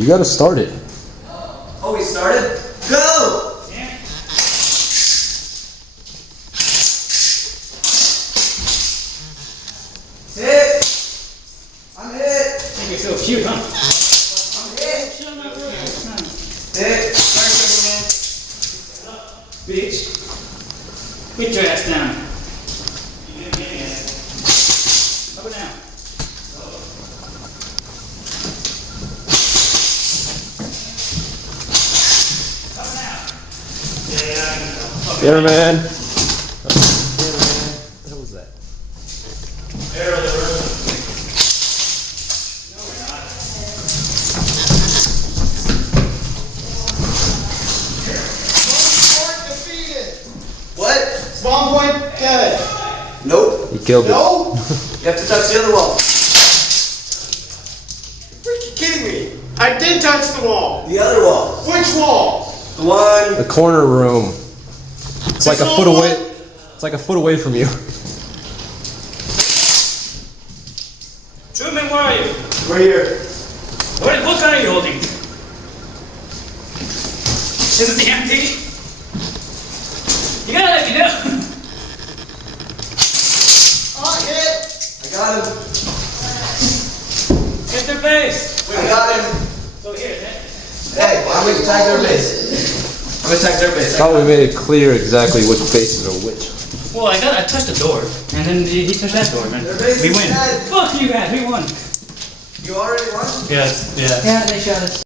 You gotta start it. Oh, we started? Go! Yeah. Hit! I'm hit! I think you're so cute, huh? I'm hit! Chill out, bro. Hit! Bitch. Put your ass down. Up and down. Up and down. Cameraman. What the hell was that? What? Spawn point dead. Nope. He killed it. No? You have to touch the other wall. You're freaking kidding me. I did touch the wall. The other wall. Which wall? The one. The corner room. It's like a This foot little away. one? It's like a foot away from you. Truman, where are you? We're here. What gun are you holding? Is it the empty? You gotta let me know. Oh, hit. I got him. Get their base. I got him. So here, then. Hey, I'm gonna attack their base. I'm gonna attack their base. Thought we made it clear exactly which bases are which. Well, I touched the door, and then he touched that door, man. Their base We is win. dead. Fuck you guys, we won. You already won? Yes, yeah. Yeah, they shot us.